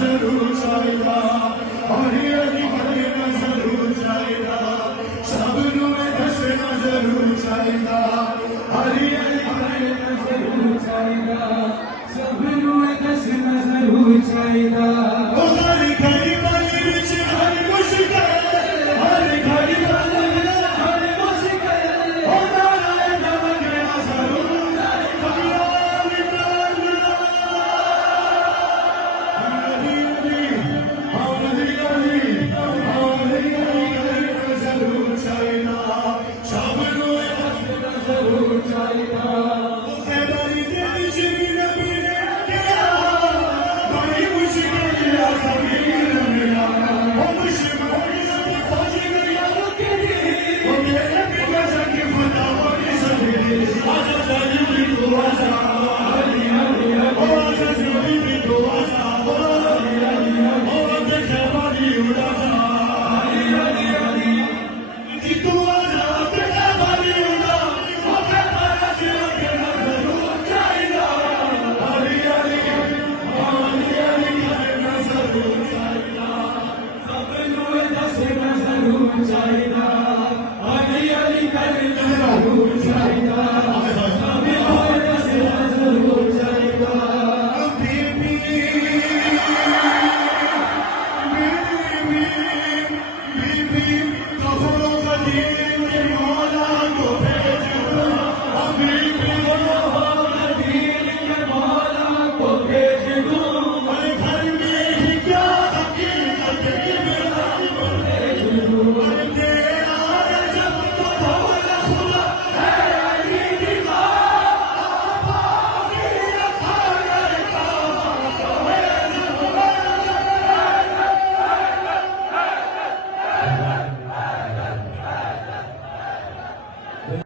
जरूर चाहिदा हरी हरी करना जरूर चाहिदा सबनू दसना जरूर चाहिदा हरी हरी करना जरूर चाहिदा सबनू दसना जरूर चाहिदा हर घड़ी पल विच हर मुश्किल हर घड़ी पल विच हर मुश्किल ओ नारायण मंगना जरूर चाहिदा